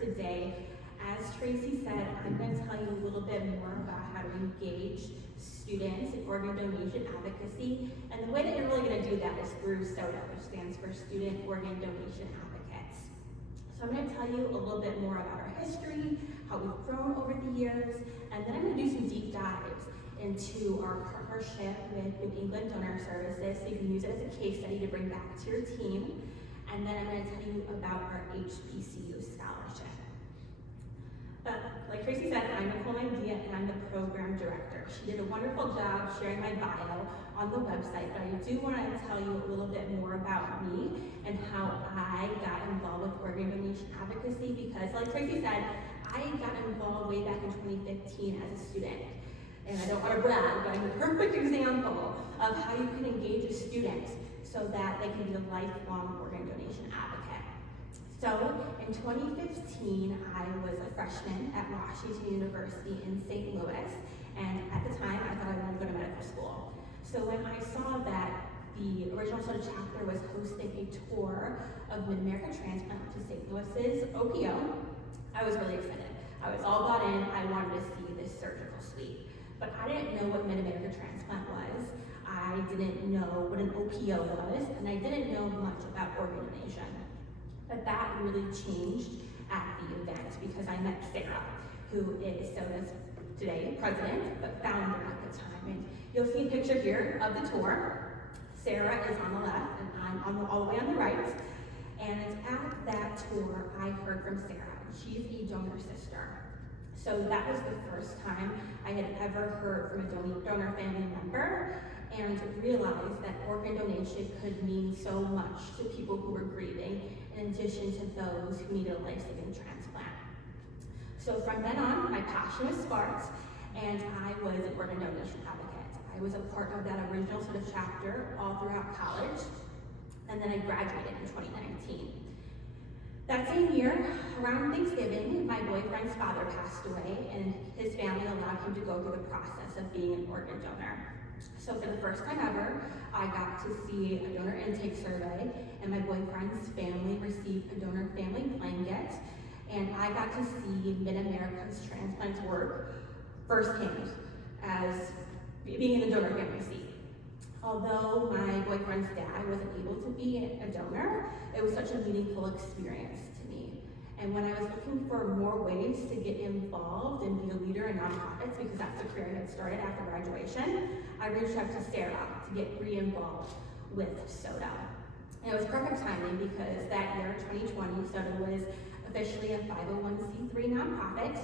today. As Tracy said, I'm going to tell you a little bit more about how to engage students in organ donation advocacy. And the way that you're really going to do that is through SODA, which stands for Student Organ Donation Advocates. So I'm going to tell you a little bit more about our history, how we've grown over the years, and then I'm going to do some deep dives into our partnership with New England Donor Services, so you can use it as a case study to bring back to your team. And then I'm going to tell you about our HBCU scholarship. Like Tracy said, I'm Nicole and I'm the program director. She did a wonderful job sharing my bio on the website, but I do want to tell you a little bit more about me and how I got involved with organ donation advocacy, because like Tracy said, I got involved way back in 2015 as a student. And I don't want to brag, but I'm a perfect example of how you can engage a student so that they can be a lifelong organ donation advocate. So in 2015, I was a freshman at Washington University in St. Louis, and at the time I thought I wanted to go to medical school. So when I saw that the original SODA chapter was hosting a tour of Mid-America Transplant to St. Louis's OPO, I was really excited. I was all bought in. I wanted to see this surgical suite. But I didn't know what Mid-America Transplant was. I didn't know what an OPO was, and I didn't know much about organ donation. But that really changed at the event because I met Sarah, who is SODA's today president, but founder at the time. And you'll see a picture here of the tour. Sarah is on the left, and I'm all the way on the right. And at that tour, I heard from Sarah. She's a donor sister. So that was the first time I had ever heard from a donor family member and realized that organ donation could mean so much to people who were grieving, in addition to those who needed a life-saving transplant. So from then on, my passion was sparked, and I was an organ donation advocate. I was a part of that original SODA chapter all throughout college, and then I graduated in 2019. That same year, around Thanksgiving, my boyfriend's father passed away, and his family allowed him to go through the process of being an organ donor. So for the first time ever, I got to see a donor intake survey, and my boyfriend's family received a donor family blanket, and I got to see Mid-America's transplants work firsthand as being in the donor family seat. Although my boyfriend's dad wasn't able to be a donor, it was such a meaningful experience to me. And when I was looking for more ways to get involved and be a leader in nonprofits, because that's the career I had started after graduation, I reached out to Sarah to get re-involved with SODA. And it was perfect timing because that year, 2020, SODA was officially a 501c3 nonprofit,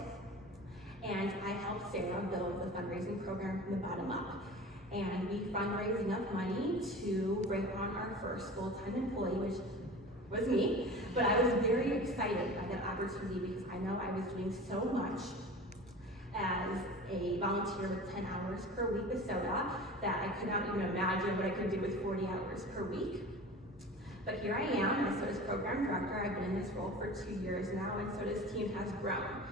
and I helped Sarah build the fundraising program from the bottom up. And we fundraised enough money to bring on our first full-time employee, which was me. But I was very excited by that opportunity because I know I was doing so much as a volunteer with 10 hours per week with SODA that I could not even imagine what I could do with 40 hours per week. But here I am as SODA's program director. I've been in this role for 2 years now, and SODA's team has grown.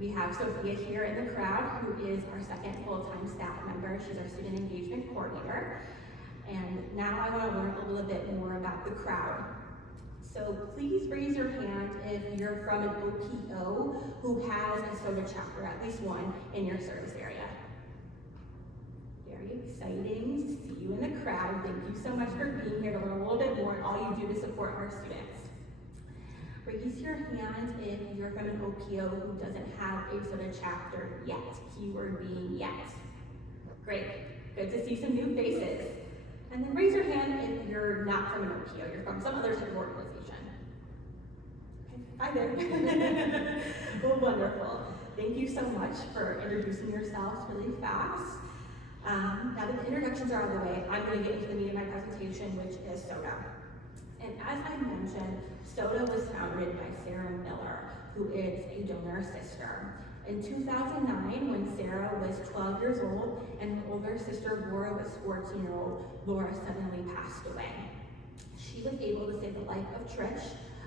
We have Sophia here in the crowd, who is our second full-time staff member. She's our student engagement coordinator. And now I want to learn a little bit more about the crowd. So please raise your hand if you're from an OPO who has a SODA chapter, at least one, in your service area. Very exciting to see you in the crowd. Thank you so much for being here to learn a little bit more and all you do to support our students. Raise your hand if you're from an OPO who doesn't have a SODA chapter yet. Keyword being yet. Great, good to see some new faces. And then raise your hand if you're not from an OPO, you're from some other type of organization. Okay. Hi there. Well, wonderful. Thank you so much for introducing yourselves really fast. Now that the introductions are out of the way, I'm going to get into the meat of my presentation, which is SODA. And as I mentioned, SODA was founded by Sarah Miller, who is a donor sister. In 2009, when Sarah was 12 years old and her older sister Laura was 14-year-old, Laura suddenly passed away. She was able to save the life of Trish,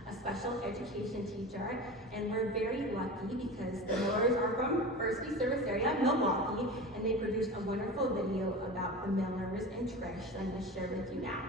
a special education teacher, and we're very lucky because the Millers are from University Service Area, Milwaukee, and they produced a wonderful video about the Millers and Trish that I'm going to share with you now.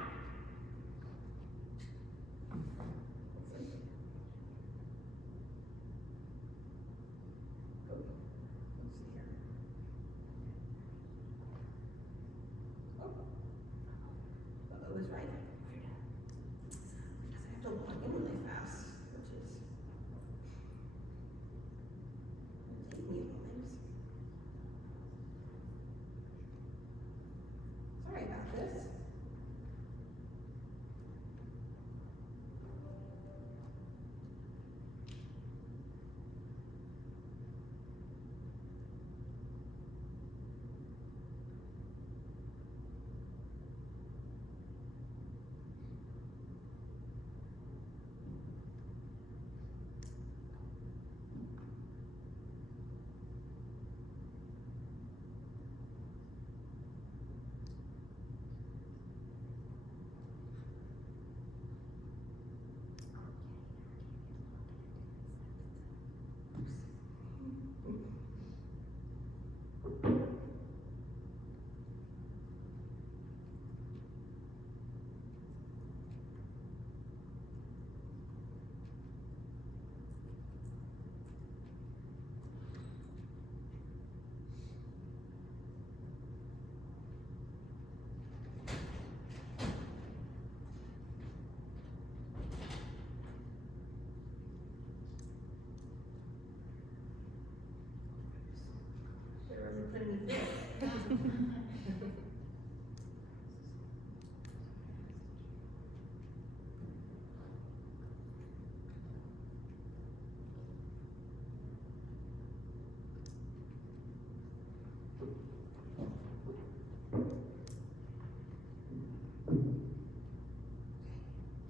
underneath it.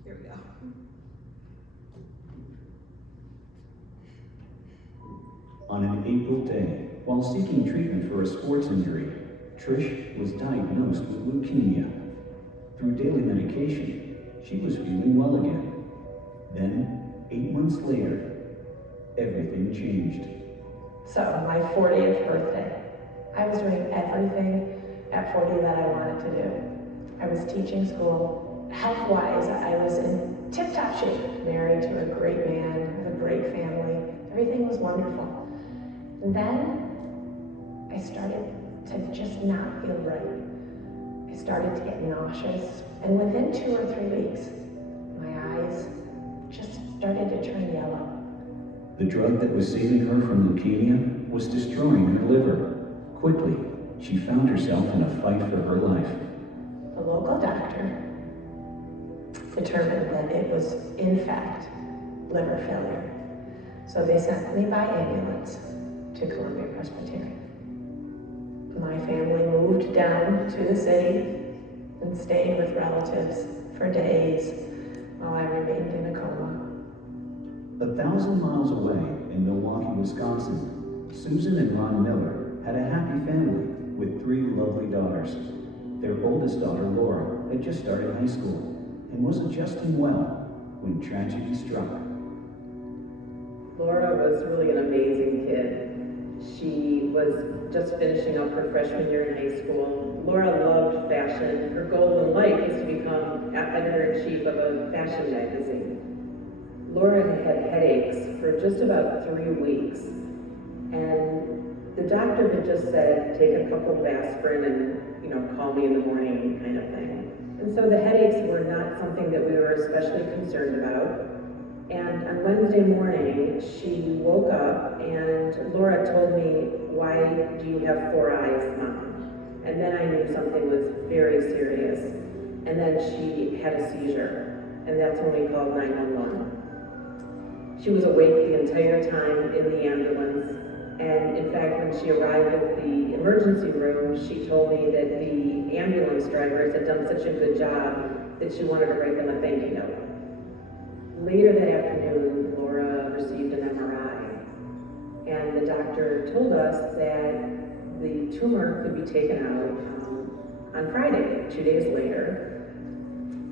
Here we go. On an April day, while seeking treatment for a sports injury, Trish was diagnosed with leukemia. Through daily medication, she was feeling well again. Then, 8 months later, everything changed. So, my 40th birthday, I was doing everything at 40 that I wanted to do. I was teaching school. Health-wise, I was in tip-top shape, married to a great man, with a great family. Everything was wonderful. And then I started to just not feel right. I started to get nauseous, and within 2 or 3 weeks, my eyes just started to turn yellow. The drug that was saving her from leukemia was destroying her liver. Quickly, she found herself in a fight for her life. The local doctor determined that it was, in fact, liver failure. So they sent me by ambulance to Columbia Presbyterian. My family moved down to the city and stayed with relatives for days while I remained in a coma. 1,000 miles away in Milwaukee, Wisconsin, Susan and Ron Miller had a happy family with 3 lovely daughters. Their oldest daughter, Laura, had just started high school and was adjusting well when tragedy struck. Laura was really an amazing kid. She was just finishing up her freshman year in high school. Laura loved fashion. Her goal in life was to become editor-in-chief of a fashion magazine. Laura had headaches for just about 3 weeks, and the doctor had just said, take a couple of aspirin and, call me in the morning kind of thing. And so the headaches were not something that we were especially concerned about. And on Wednesday morning, she woke up and Laura told me, why do you have 4 eyes, Mom? And then I knew something was very serious. And then she had a seizure, and that's when we called 911. She was awake the entire time in the ambulance. And in fact, when she arrived at the emergency room, she told me that the ambulance drivers had done such a good job that she wanted to write them a thank you note. Later that afternoon, Laura received an MRI, and the doctor told us that the tumor could be taken out on Friday, 2 days later.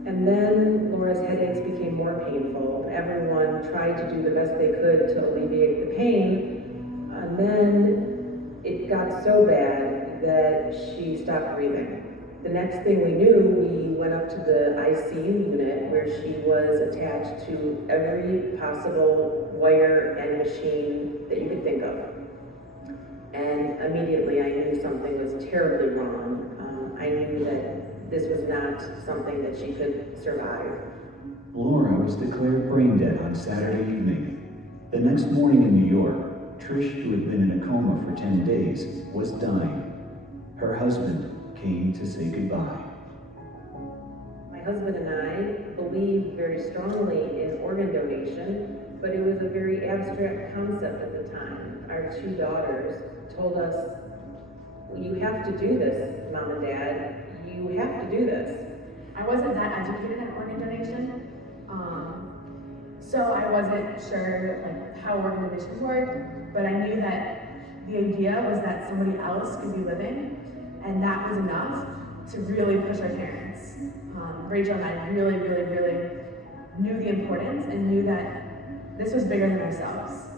And then Laura's headaches became more painful. Everyone tried to do the best they could to alleviate the pain, and then it got so bad that she stopped breathing. The next thing we knew, we went up to the ICU unit where she was attached to every possible wire and machine that you could think of. And immediately I knew something was terribly wrong. I knew that this was not something that she could survive. Laura was declared brain dead on Saturday evening. The next morning in New York, Trish, who had been in a coma for 10 days, was dying. Her husband came to say goodbye. My husband and I believed very strongly in organ donation, but it was a very abstract concept at the time. Our 2 daughters told us, you have to do this, Mom and Dad. You have to do this. I wasn't that educated in organ donation, so I wasn't sure how organ donation worked, but I knew that the idea was that somebody else could be living, and that was enough to really push our parents. Rachel and I really, really, really knew the importance and knew that this was bigger than ourselves,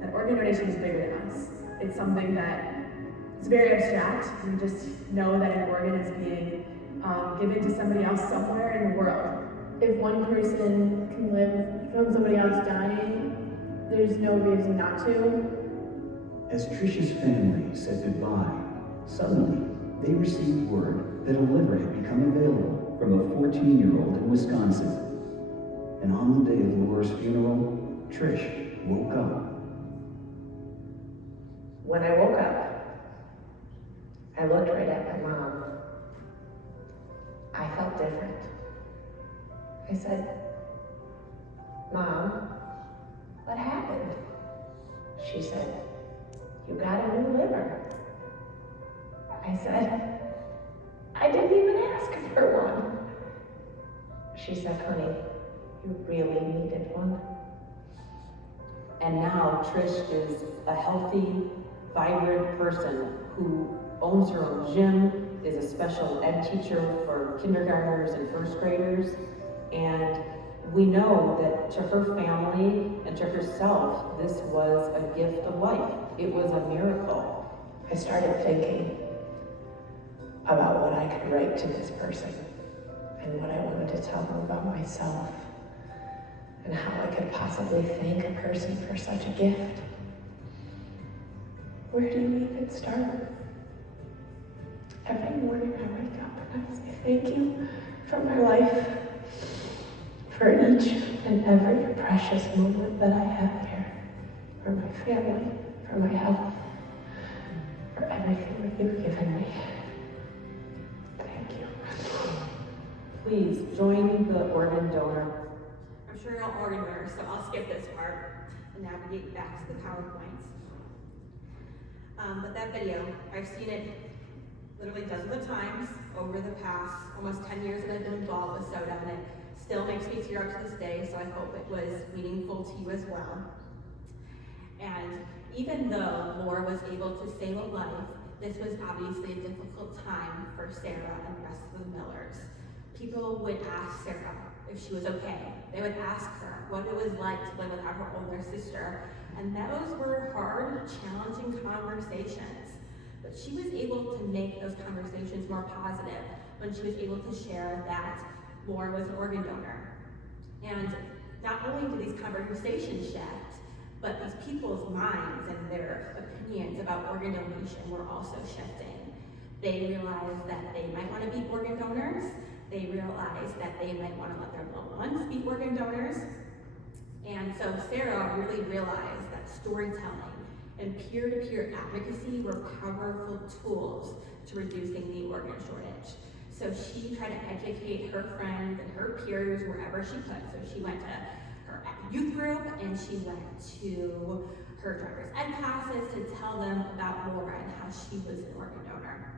that organ donation was bigger than us. It's something that is very abstract. We just know that an organ is being given to somebody else somewhere in the world. If one person can live from somebody else dying, there's no reason not to. As Trish's family said goodbye, suddenly they received word that a liver had become available from a 14-year-old in Wisconsin. And on the day of Laura's funeral, Trish woke up. When I woke up, I looked right at my mom. I felt different. I said, Mom, what happened? She said, you got a new liver. I said, I didn't even ask for one. She said, honey, you really needed one. And now Trish is a healthy, vibrant person who owns her own gym, is a special ed teacher for kindergartners and first graders. And we know that to her family and to herself, this was a gift of life. It was a miracle. I started thinking about what I could write to this person and what I wanted to tell them about myself and how I could possibly thank a person for such a gift. Where do you even start? Every morning I wake up and I say thank you for my life, for each and every precious moment that I have here, for my family, for my health, for everything that you've given me. Thank you. Please join the organ donor. I'm sure you're all organ donors, so I'll skip this part and navigate back to the PowerPoints. But that video, I've seen it literally dozens of times over the past almost 10 years that I've been involved with SODA, and it still makes me tear up to this day, so I hope it was meaningful to you as well. And even though Laura was able to save a life, this was obviously a difficult time for Sarah and the rest of the Millers. People would ask Sarah if she was okay. They would ask her what it was like to live without her older sister, and those were hard, challenging conversations. But she was able to make those conversations more positive when she was able to share that Laura was an organ donor. And not only did these conversations shift, but these people's minds and their opinions about organ donation were also shifting. They realized that they might want to be organ donors. They realized that they might want to let their loved ones be organ donors. And so Sarah really realized that storytelling and peer-to-peer advocacy were powerful tools to reducing the organ shortage. So she tried to educate her friends and her peers wherever she could. So she went to her youth group and she went to her driver's ed classes to tell them about Laura and how she was an organ donor.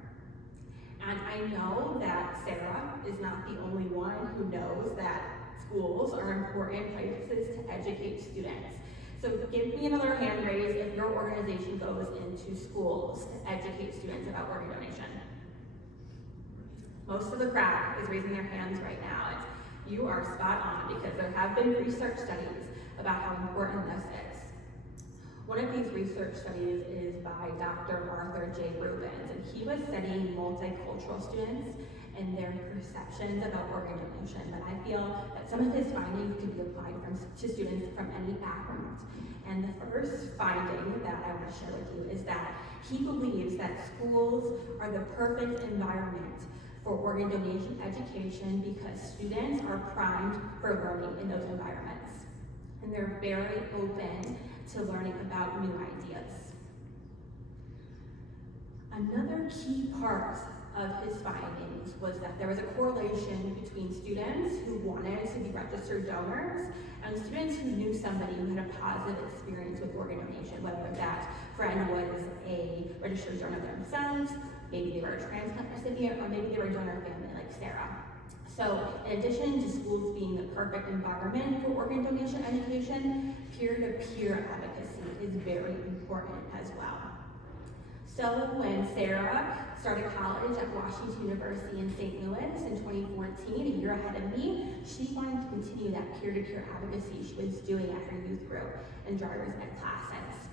And I know that Sarah is not the only one who knows that schools are important places to educate students. So give me another hand raise if your organization goes into schools to educate students about organ donation. Most of the crowd is raising their hands right now. You are spot on because there have been research studies about how important this is. One of these research studies is by Dr. Arthur J. Rubens, and he was studying multicultural students and their perceptions about organ donation. But I feel that some of his findings can be applied to students from any background. And the first finding that I want to share with you is that he believes that schools are the perfect environment for organ donation education because students are primed for learning in those environments. And they're very open to learning about new ideas. Another key part of his findings was that there was a correlation between students who wanted to be registered donors and students who knew somebody who had a positive experience with organ donation, whether that friend was a registered donor themselves, maybe they were a transplant recipient, or maybe they were a donor family like Sarah. So in addition to schools being the perfect environment for organ donation education, peer-to-peer advocacy is very important as well. So when Sarah started college at Washington University in St. Louis in 2014, a year ahead of me, she wanted to continue that peer-to-peer advocacy she was doing at her youth group and driver's ed classes.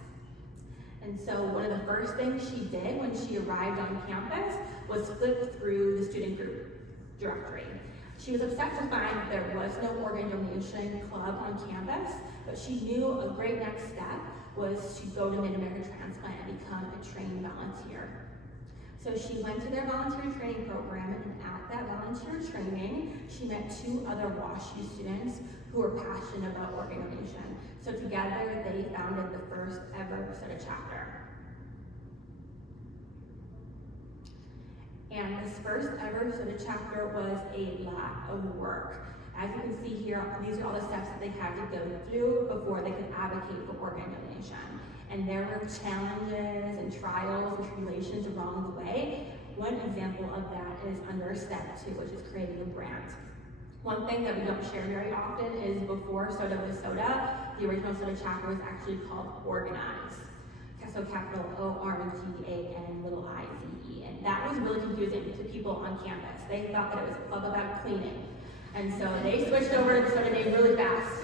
And so one of the first things she did when she arrived on campus was flip through the student group directory. She was upset to find that there was no organ donation club on campus, but she knew a great next step was to go to Mid-America Transplant and become a trained volunteer. So she went to their volunteer training program, and at that volunteer training, she met 2 other WashU students who were passionate about organ donation. So together, they founded the first ever SODA chapter. And this first ever soda chapter was a lot of work. As you can see here, these are all the steps that they had to go through before they could advocate for organ donation. And there were challenges and trials and tribulations along the way. One example of that is under step 2, which is creating a brand. One thing that we don't share very often is before soda was soda, the original soda chapter was actually called Organize. So capital O-R-G-A-N, little I-Z-E. And that was really confusing to people on campus. They thought that it was a club about cleaning. And so they switched over to the soda name really fast.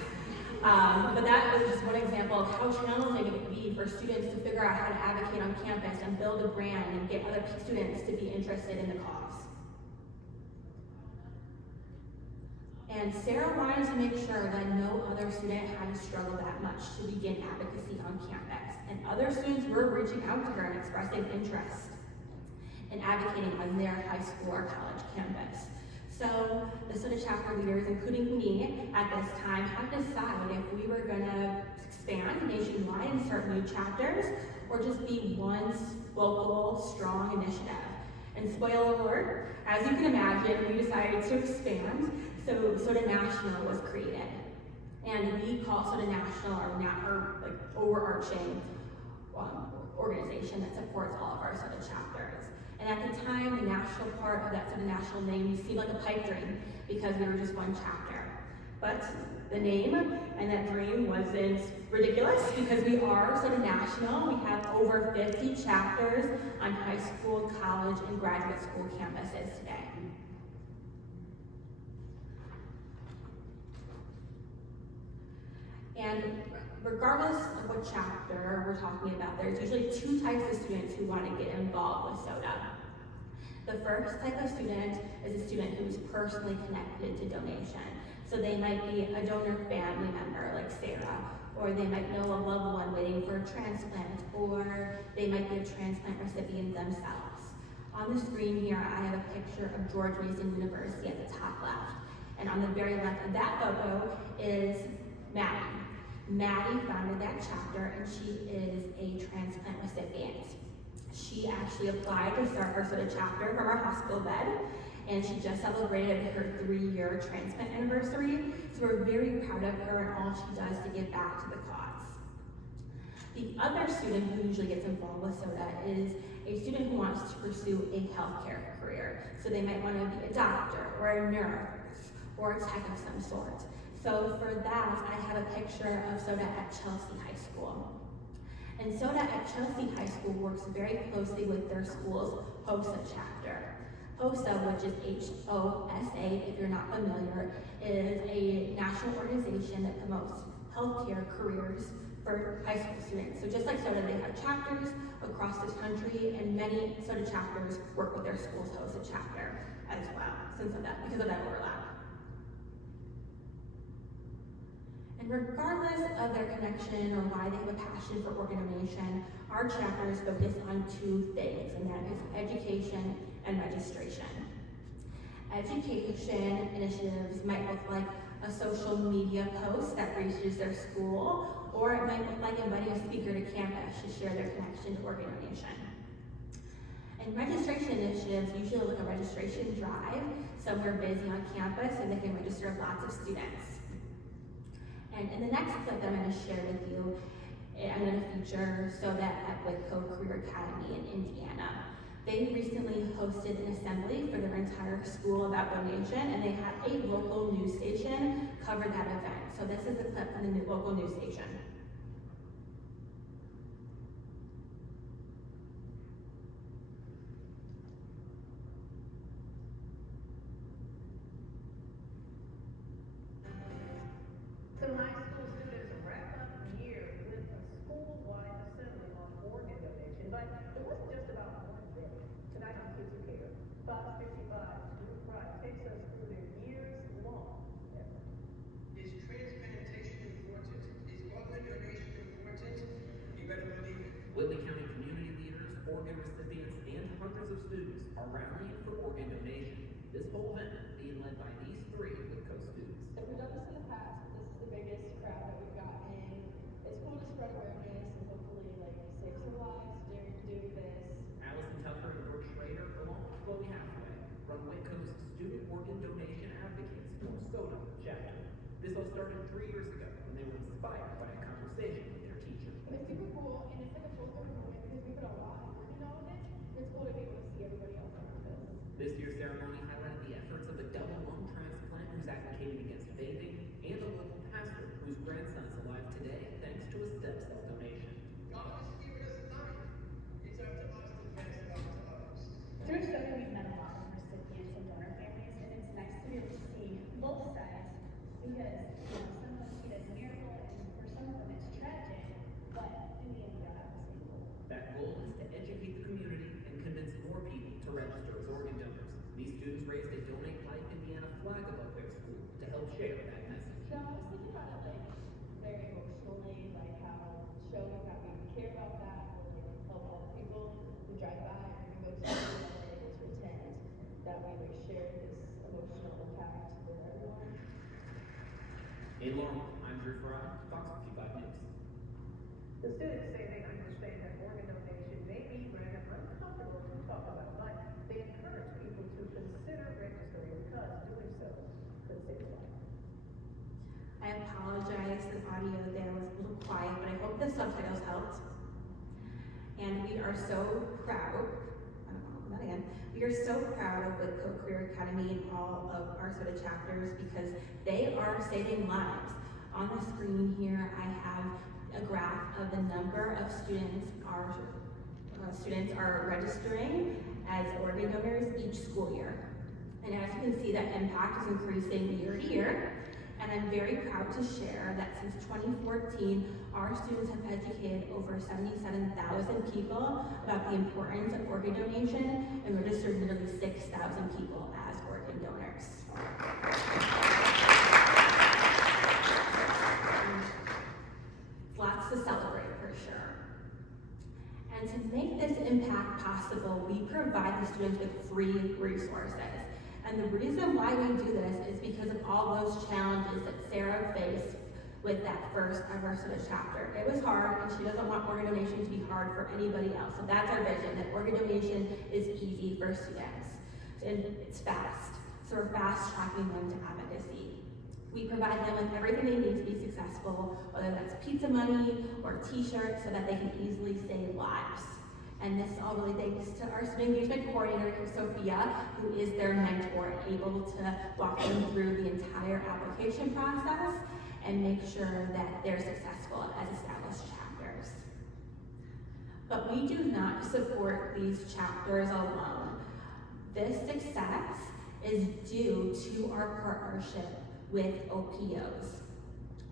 But that was just one example of how challenging it could be for students to figure out how to advocate on campus and build a brand and get other students to be interested in the cause. And Sarah wanted to make sure that no other student had to struggle that much to begin advocacy on campus. And other students were reaching out to her and expressing interest in advocating on their high school or college campus. So the soda chapter leaders, including me at this time, had to decide if we were gonna expand nationwide and start new chapters, or just be one local, strong initiative. And spoiler alert, as you can imagine, we decided to expand, so Soda National was created. And we call Soda National our like overarching organization that supports all of our soda chapters. And at the time, the national part of that Soda National name seemed like a pipe dream because we were just one chapter. But the name and that dream wasn't ridiculous because we are Soda National. We have over 50 chapters on high school, college, and graduate school campuses today. And regardless of what chapter we're talking about, there's usually 2 types of students who want to get involved with soda. The first type of student is a student who's personally connected to donation. So they might be a donor family member like Sarah, or they might know a loved one waiting for a transplant, or they might be a transplant recipient themselves. On the screen here, I have a picture of George Mason University at the top left. And on the very left of that photo is Maddie. Maddie founded that chapter, and she is a transplant recipient. She actually applied to start her soda chapter from her hospital bed, and she just celebrated her 3-year transplant anniversary. So we're very proud of her and all she does to give back to the cause. The other student who usually gets involved with soda is a student who wants to pursue a healthcare career. So they might want to be a doctor or a nurse or a tech of some sort. So for that, I have a picture of soda at Chelsea High School. And soda at Chelsea High School works very closely with their school's HOSA chapter. HOSA, which is H-O-S-A, if you're not familiar, is a national organization that promotes healthcare careers for high school students. So just like soda, they have chapters across this country, and many soda chapters work with their school's HOSA chapter as well, because of that overlap. And regardless of their connection or why they have a passion for organ donation, our chapters focus on 2 things, and that is education and registration. Education initiatives might look like a social media post that reaches their school, or it might look like inviting a speaker to campus to share their connection to organ donation. And registration initiatives usually look like a registration drive, somewhere busy on campus, and they can register lots of students. And in the next clip that I'm going to share with you, I'm going to feature Soda at Breakout Career Academy in Indiana. They recently hosted an assembly for their entire school about donation, and they had a local news station cover that event. So this is a clip from the local news station. Some high school students wrap up the year with a school-wide assembly on organ donation, but it wasn't just about one day. Tonight on Kids Who Care, Fox 55's Drew Fry takes us through their years-long effort. Is transplantation important? Is organ all started 3 years ago when they were inspired by a conversation with their teacher. It's super cool, and it's like a full circle moment because we put a lot of work into all of this. It's cool to be able to see everybody else around us. This year's ceremony highlighted the efforts of a double lung transplant who's advocating against vaping and a local pastor whose grandson is alive today thanks to a stem cell donation. God is giving us life. It's up to us to pass it on to others. Through study, we've met a lot of recipients and donor families, and it's nice to be able to see both sides because some of them see it as a miracle, and for some of them it's tragic, but in the end, we all have the same goal. That goal is to educate the community and convince more people to register as organ donors. These students raised a Donate Life Indiana flag above their school to help share that message. So I was thinking about it like very emotionally, like how showing that we care about that will like help other people who drive by or who go to school that are able to attend, that we like share this emotional impact with everyone. In Laurel, I'm Drew Fry, Fox 55 News. The students say they understand that organ donation may be rather uncomfortable to talk about, but they encourage people to consider registering because doing so could save life. I apologize, the audio there was a little quiet, but I hope the subtitles helped. And we are so proud, I don't know that again, we are so proud of the Co-Career Academy and all of our SOTA chapters because they are saving lives. On the screen here, I have a graph of the number of students are registering as organ donors each school year. And as you can see, that impact is increasing year to year. And I'm very proud to share that since 2014, our students have educated over 77,000 people about the importance of organ donation and registered nearly 6,000 people as organ donors. Lots to celebrate for sure. And to make this impact possible, we provide the students with free resources. And the reason why we do this is because of all those challenges that Sarah faced with that first ever SOTA chapter. It was hard, and she doesn't want organ donation to be hard for anybody else. So that's our vision, that organ donation is easy for students. And it's fast. So we're fast tracking them to advocacy. We provide them with everything they need to be successful, whether that's pizza money or t-shirts, so that they can easily save lives. And this is all really thanks to our student engagement coordinator, Sophia, who is their mentor, able to walk them through the entire application process and make sure that they're successful as established chapters. But we do not support these chapters alone. This success is due to our partnership with OPOs.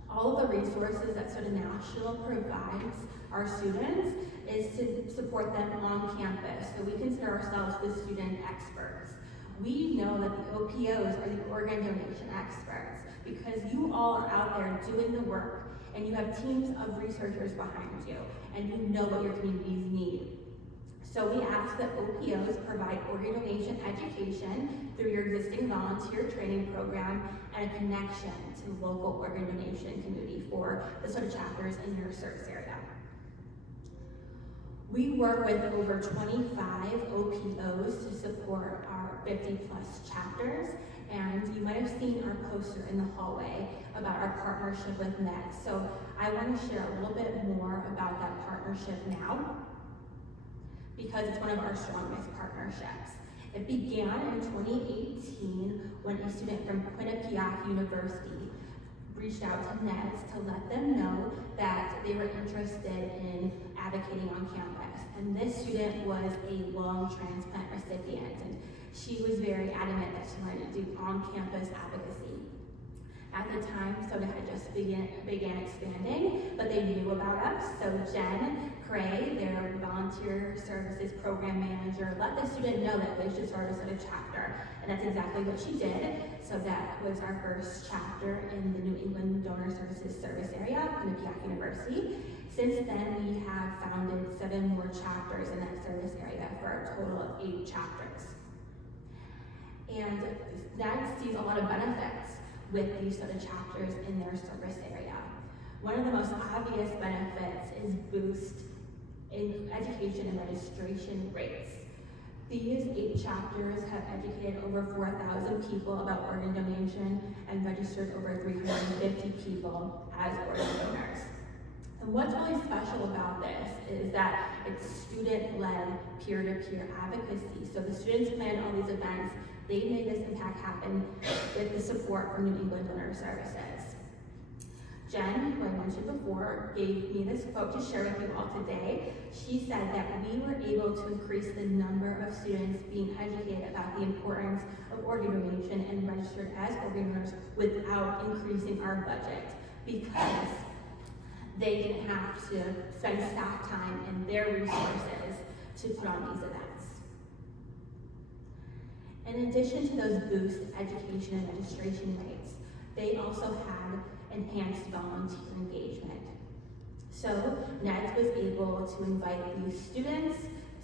All of the resources that SOTA National provides our students is to support them on campus. So we consider ourselves the student experts. We know that the OPOs are the organ donation experts because you all are out there doing the work and you have teams of researchers behind you and you know what your communities need. So we ask that OPOs provide organ donation education through your existing volunteer training program and a connection to the local organ donation community for the SOTA chapters in your service area. We work with over 25 OPOs to support our 50+ chapters, and you might have seen our poster in the hallway about our partnership with NET. So I want to share a little bit more about that partnership now, because it's one of our strongest partnerships. It began in 2018 when a student from Quinnipiac University reached out to NEDS to let them know that they were interested in advocating on campus. And this student was a lung transplant recipient, and she was very adamant that she wanted to do on-campus advocacy. At the time, SOTA had just began expanding, but they knew about us. So Jen Cray, their volunteer services program manager, let the student know that they should start a SOTA chapter. And that's exactly what she did. So that was our first chapter in the New England Donor Services service area, Quinnipiac University. Since then, we have founded 7 more chapters in that service area for a total of 8 chapters. And that sees a lot of benefits with these SOTA chapters in their service area. One of the most obvious benefits is boost in education and registration rates. These 8 chapters have educated over 4,000 people about organ donation, and registered over 350 people as organ donors. And what's really special about this is that it's student-led peer-to-peer advocacy. So the students planned all these events, they made this impact happen with the support from New England Donor Services. Jen, who I mentioned before, gave me this quote to share with you all today. She said that we were able to increase the number of students being educated about the importance of organ donation and registered as organ donors without increasing our budget, because they didn't have to spend staff time and their resources to put on these events. In addition to those boost education and registration rates, they also had enhanced volunteer engagement. So NEDS was able to invite these students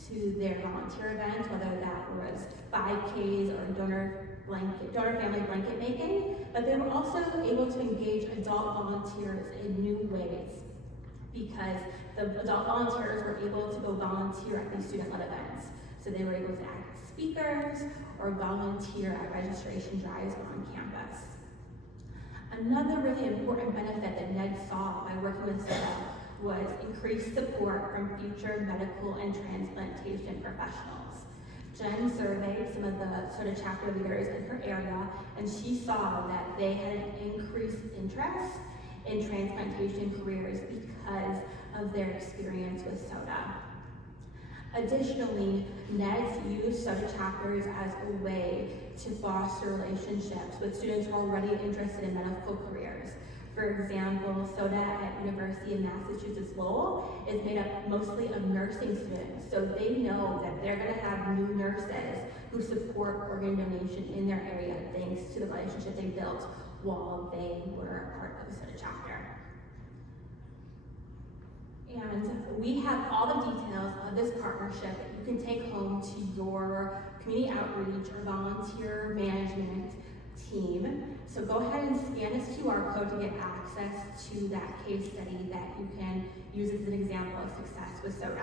to their volunteer events, whether that was 5Ks or donor family blanket making, but they were also able to engage adult volunteers in new ways, because the adult volunteers were able to go volunteer at these student-led events. So they were able to act as speakers or volunteer at registration drives on campus. Another really important benefit that Ned saw by working with SODA was increased support from future medical and transplantation professionals. Jen surveyed some of the SODA chapter leaders in her area, and she saw that they had an increased interest in transplantation careers because of their experience with SODA. Additionally, NEDS used SODA chapters as a way to foster relationships with students who are already interested in medical careers. For example, SODA at University of Massachusetts Lowell is made up mostly of nursing students, so they know that they're going to have new nurses who support organ donation in their area thanks to the relationship they built while they were part of the SODA chapter. And we have all the details of this partnership that you can take home to your community outreach or volunteer management team. So go ahead and scan this QR code to get access to that case study that you can use as an example of success with SODA.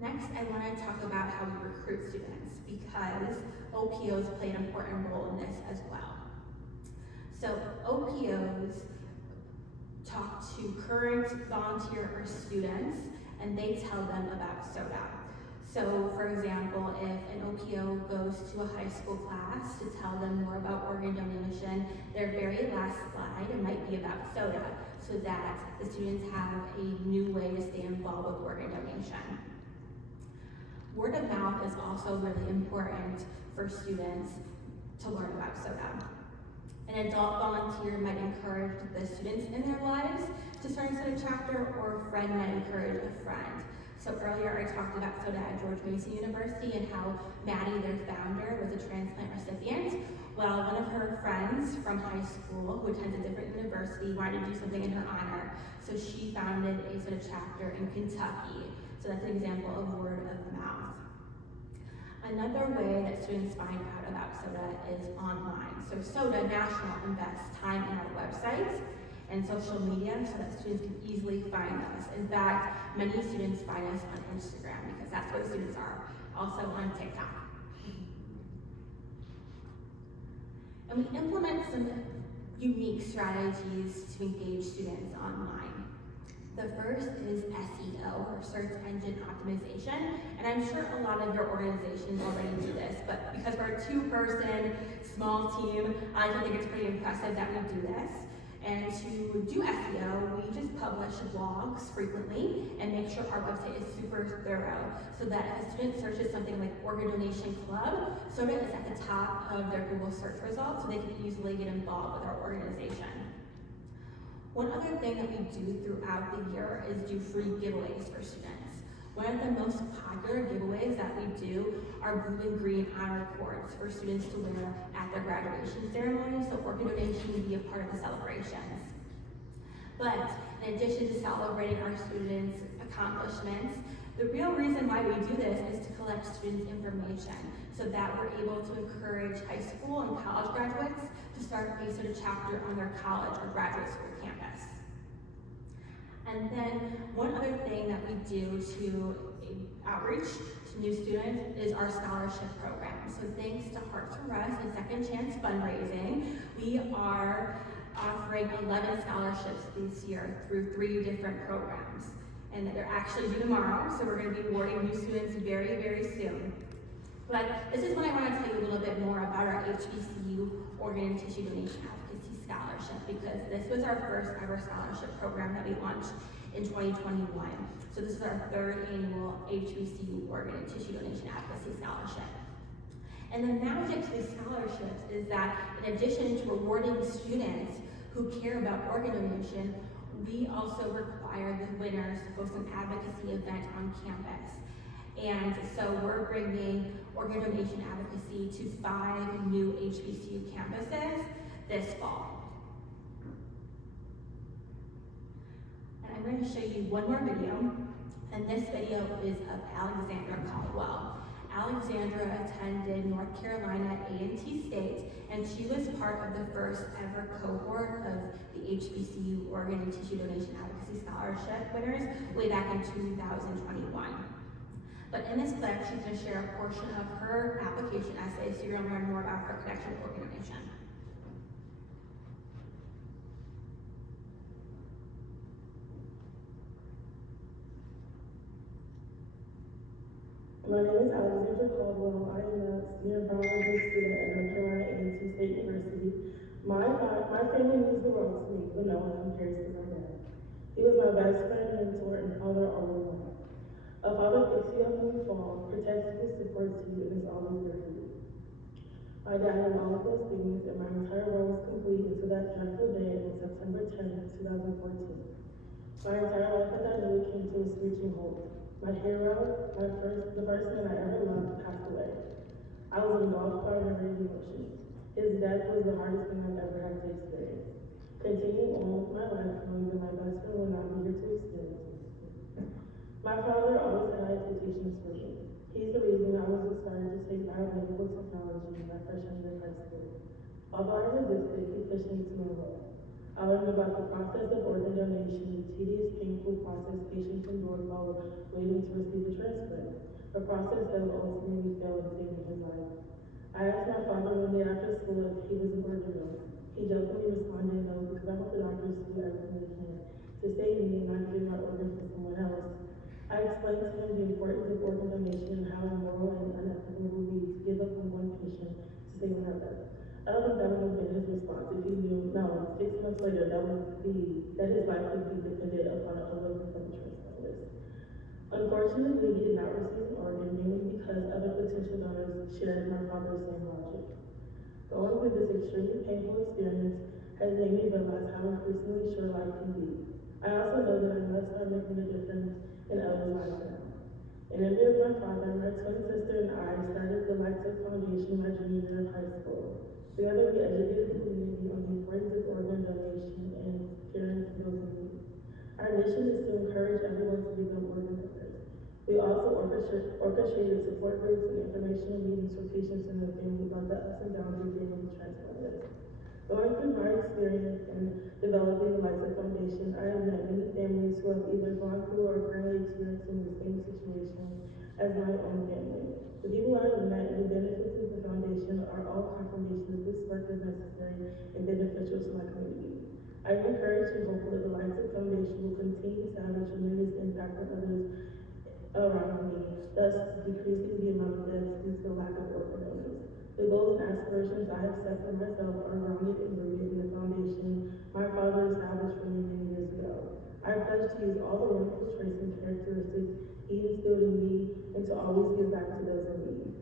Next, I want to talk about how we recruit students, because OPOs play an important role in this as well. So OPOs talk to current volunteer or students, and they tell them about SODA. So for example, if an OPO goes to a high school class to tell them more about organ donation, their very last slide might be about SODA, so that the students have a new way to stay involved with organ donation. Word of mouth is also really important for students to learn about SODA. An adult volunteer might encourage the students in their lives to start a SODA chapter, or a friend might encourage a friend. So earlier I talked about SODA at George Mason University and how Maddie, their founder, was a transplant recipient. Well, one of her friends from high school who attends a different university wanted to do something in her honor. So she founded a SODA chapter in Kentucky. So that's an example of word of mouth. Another way that students find out about SODA is online. So SODA National invests time in our website and social media so that students can easily find us. In fact, many students find us on Instagram because that's where the students are, also on TikTok. And we implement some unique strategies to engage students online. The first is SEO, or search engine optimization, and I'm sure a lot of your organizations already do this, but because we're a two-person small team, I think it's pretty impressive that we do this. And to do SEO, we just publish blogs frequently and make sure our website is super thorough, so that if a student searches something like Organ Donation Club, SODA is at the top of their Google search results, so they can easily get involved with our organization. One other thing that we do throughout the year is do free giveaways for students. One of the most popular giveaways that we do are blue and green honor cords for students to wear at their graduation ceremony, so organ donation can be a part of the celebrations. But in addition to celebrating our students' accomplishments, the real reason why we do this is to collect students' information so that we're able to encourage high school and college graduates to start a SODA chapter on their college or graduate school campus. And then one other thing that we do to outreach to new students is our scholarship program. So thanks to Hearts for Us and Second Chance Fundraising, we are offering 11 scholarships this year through 3 different programs. And they're actually due tomorrow, so we're going to be awarding new students very, very soon. But this is when I want to tell you a little bit more about our HBCU Organ and Tissue Donation Advocacy Scholarship, because this was our first ever scholarship program that we launched in 2021. So this is our 3rd annual HBCU Organ and Tissue Donation Advocacy Scholarship. And the magic to these scholarships is that in addition to rewarding students who care about organ donation, we also require the winners to host an advocacy event on campus. And so we're bringing organ donation advocacy to 5 new HBCU campuses this fall. And I'm going to show you one more video, and this video is of Alexandra Caldwell. Alexandra attended North Carolina A&T State, and she was part of the first ever cohort of the HBCU Organ and Tissue Donation Advocacy Scholarship winners way back in 2021. But in this clip, she's going to share a portion of her application essay, so you're going to learn more about her connection with organ donation. My name is Alexandra Caldwell. I am a senior biology student at North Carolina A&T State University. My family means the world to me, but no one compares to my dad. He was my best friend, mentor, and father all in one. A father picks you up when you fall, protects you, supports you, and is always there for you. My dad knew all of those things, and my entire world was complete until that dreadful day on September 10th, 2014. My entire life as I knew it came to a screeching halt. My hero, the first man I ever loved, passed away. I was engulfed by a rage emotions. His death was the hardest thing I've ever had to experience. Continuing on with my life, knowing that my best friend would not be here to experience it. My father always had expectations for me. He's the reason I was inspired to take biomedical technology my freshman year of high school. Although I resisted, he pushed me to my role. I learned about the process of organ donation, the tedious, painful process patients endure while waiting to receive a transplant, a process that will ultimately fail in saving his life. I asked my father one day after school if he was an organ donor. He jokingly responded no, because I want the doctors to do everything they can to save me and not give my organs to someone else. I explained to him the importance of organ donation and how immoral and unethical it would be to give up from one patient to save another. I don't think that would have been his response if he knew, no, 6 months later, that his life would be dependent upon a organ from the transplant list. Unfortunately, he did not receive an organ, mainly because other potential donors shared my father's same logic. Going through this extremely painful experience has made me realize how increasingly short life can be. I also know that I must start making a difference in others' lives now. In memory of my father, my twin sister and I started the Lactose Foundation my junior year of high school. Together, we educated the community on the importance of organ donation and caring for those in need. Our mission is to encourage everyone to become organ donors. We also orchestrated support groups and informational meetings for patients and their families about the ups and downs of dealing with transplant list. Going through my experience in developing the Lactose Foundation, I have met many families who have either gone through or are currently experiencing the same situation as my own family. The people I have met and the benefits of the foundation are all confirmation that this work is necessary and beneficial to my community. I am encouraged and hopeful that the Lactose Foundation will continue to have a tremendous impact on others around me, thus decreasing the amount of deaths due to the lack of organ donors. The goals and aspirations I have set for myself are grounded and rooted in the foundation my father established for me many years ago. I pledge to use all the wonderful traits and characteristics he instilled in me and to always give back to those in need.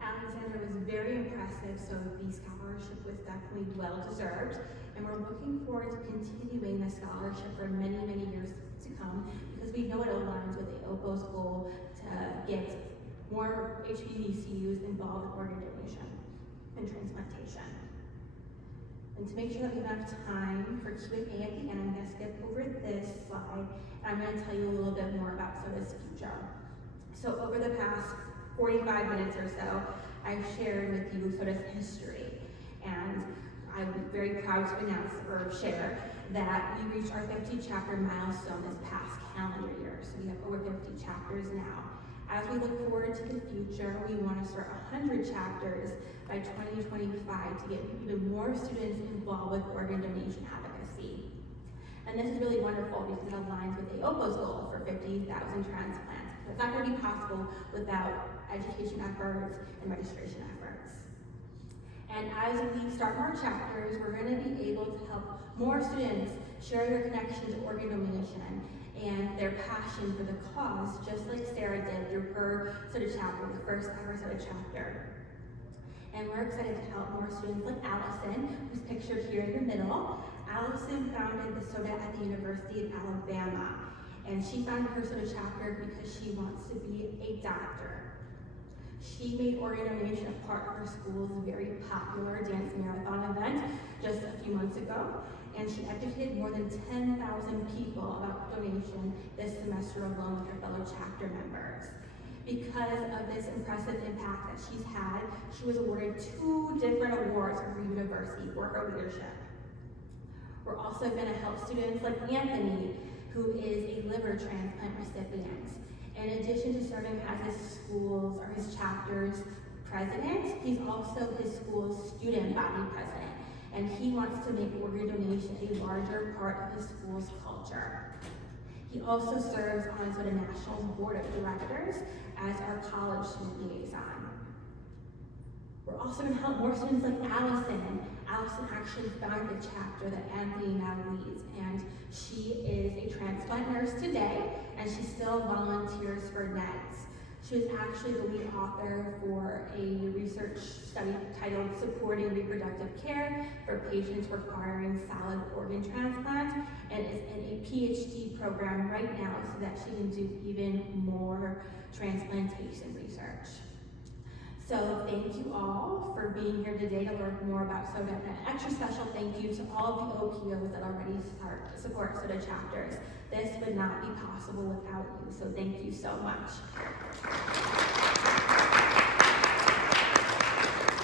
Alexandra was very impressive, so the scholarship was definitely well deserved, and we're looking forward to continuing the scholarship for many, many years to come, because we know it aligns with the AOPO's goal to get more HBCUs involved in organ donation and transplantation. And to make sure that we have time for Q&A at the end, I'm going to skip over this slide, and I'm going to tell you a little bit more about SOTA's future. So over the past 45 minutes or so, I've shared with you SOTA's history, and I'm very proud to announce or share that we reached our 50 chapter milestone this past calendar year. So we have over 50 chapters now. As we look forward to the future, we want to start 100 chapters by 2025 to get even more students involved with organ donation advocacy. And this is really wonderful because it aligns with AOPO's goal for 50,000 transplants. It's not going to be possible without education efforts and registration efforts. And as we start more chapters, we're going to be able to help more students share their connection to organ donation and their passion for the cause, just like Sarah did through her SOTA chapter, the first ever SOTA chapter. And we're excited to help more students like Allison, who's pictured here in the middle. Allison founded the SOTA at the University of Alabama, and she founded her SOTA chapter because she wants to be a doctor. She made organ donation a part of her school's very popular dance marathon event just a few months ago, and she educated more than 10,000 people about donation this semester alone with her fellow chapter members. Because of this impressive impact that she's had, she was awarded 2 different awards from her university for her leadership. We're also going to help students like Anthony, who is a liver transplant recipient. In addition to serving as his school's or his chapter's president, he's also his school's student body president, and he wants to make organ donation a larger part of his school's culture. He also serves on the National Board of Directors as our college student liaison. We're also going to help more students like Allison. Allison actually founded the chapter that Anthony now leads, and she is a transplant nurse today, and she still volunteers for NEDS. She was actually the lead author for a research study titled Supporting Reproductive Care for Patients Requiring Solid Organ Transplant, and is in a PhD program right now so that she can do even more transplantation research. So thank you all for being here today to learn more about SOTA, and an extra special thank you to all of the OPOs that already support SOTA chapters. This would not be possible without you, so thank you so much.